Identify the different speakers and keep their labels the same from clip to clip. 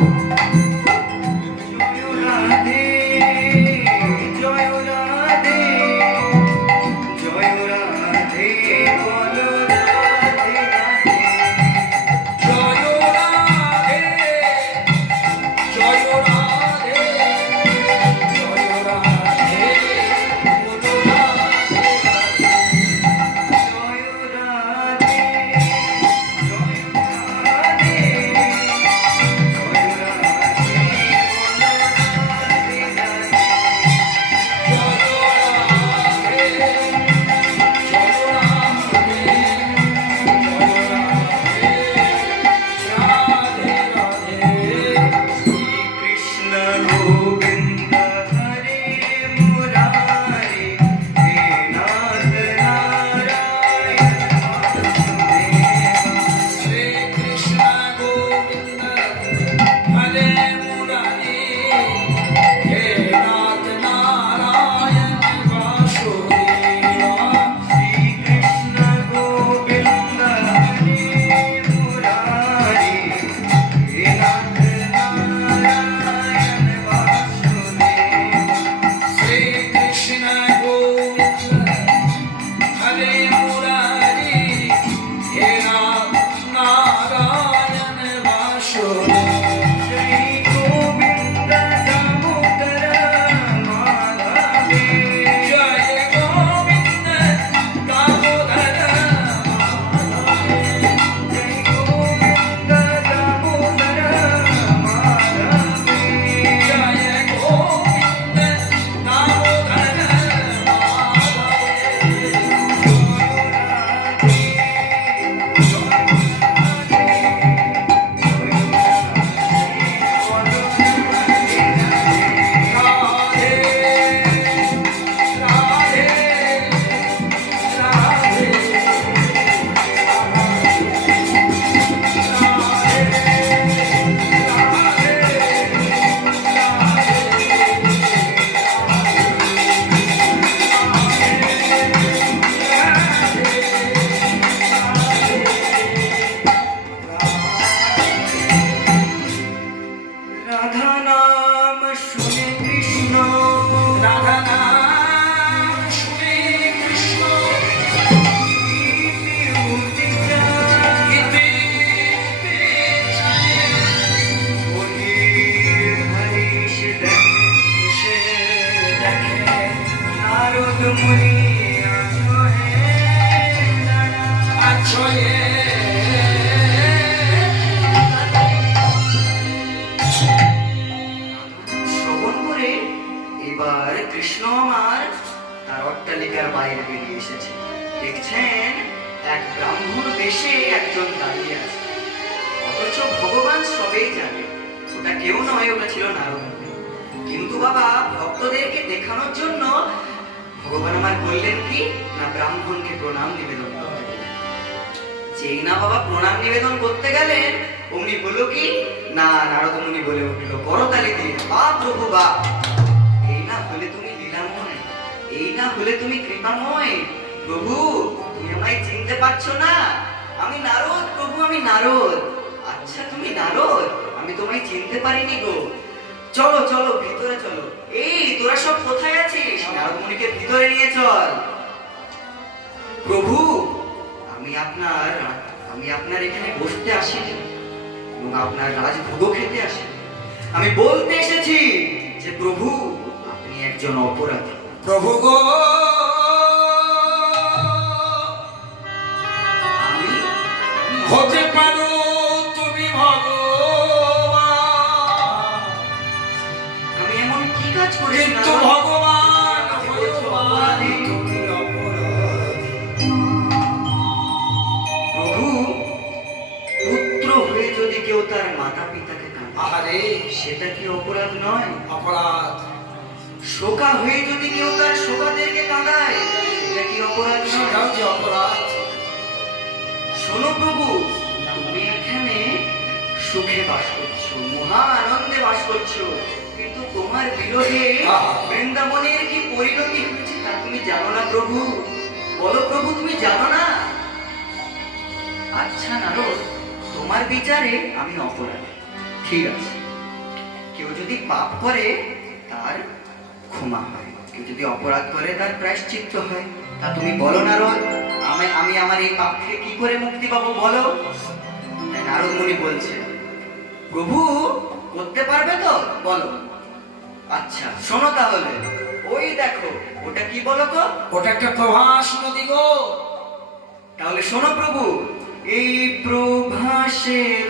Speaker 1: Thank you. এবার তার অট্টালিকার বাইরে বেরিয়ে এসেছে দেখছেন, এক ব্রাহ্মণ একজন দাঁড়িয়ে আছে অথচ ভগবান সবেই জানে, ওটা কেউ নয়, ওটা ছিল মুনি। কিন্তু বাবা, ভক্তদেরকে দেখানোর জন্য ভগবান আমার বললেন কি? না, ব্রাহ্মণকে প্রণাম নিবেদন করতে গেলেন। যেই না বাবা প্রণাম নিবেদন করতে গেলেন, অমনি বলল কি? না নারদ মুনি বলে উঠল করতালি দিয়ে বা প্রভু বা এই না হলে তুমি লীলাময়, এই না হলে তুমি কৃপাময়। প্রভু, তুমি আমায় চিনতে পারছ না। আমি নারদ, প্রভু, আমি নারদ। আচ্ছা তুমি নারদ? আমি তোমায় চিনতে পারিনি গো। চলো চলো, ভিতরে চলো এই তোরা সব কোথায় আছিস ভিতরে নিয়ে চল। প্রভু আমি আপনার আমি আপনার এখানে বসতে আসিনি এবং আপনার রাজভোগ খেতে আসি আমি বলতে এসেছি যে প্রভু আপনি একজন অপরাধী।
Speaker 2: প্রভু গো!
Speaker 1: আমি?
Speaker 2: হতে পারো তুমি ভগবান।
Speaker 1: আমি এমন কি কাজ করেছি
Speaker 2: কিন্তু
Speaker 1: কাঁদে সেটা কি অপরাধ নয়?
Speaker 2: অপরাধ।
Speaker 1: শোকা হয়ে যদি কেউ তার শোকাদেরকে কাঁদায় সেটা কি অপরাধ নয়?
Speaker 2: সেটাও যে অপরাধ?
Speaker 1: শোনো প্রভু তুমি এখানে সুখে বাস করছ মহা আনন্দে বাস করছ। কিন্তু তোমার
Speaker 2: আহা।
Speaker 1: বৃন্দাবনের কি পরিণতি হয়েছে তা তুমি জানো না প্রভু। বলো প্রভু তুমি জানো না? আচ্ছা নারদ তোমার বিচারে আমি অপরাধী। ঠিক আছে। কেউ যদি পাপ করে তার ক্ষমা হয়। কেউ যদি অপরাধ করে তার প্রায়শ্চিত্ত হয়। তা তুমি বলো নারদ আমি আমি আমার এই পাপ থেকে কি করে মুক্তি পাবো বলো? নারদ মুনি বলছে প্রভু করতে পারবে তো? বলো। আচ্ছা শোনো তাহলে। ওই দেখো ওটা কি বলো তো?
Speaker 2: ওটা একটা প্রভাস নদী গো।
Speaker 1: তাহলে শোনো প্রভু এই প্রভাসের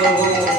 Speaker 2: Oh,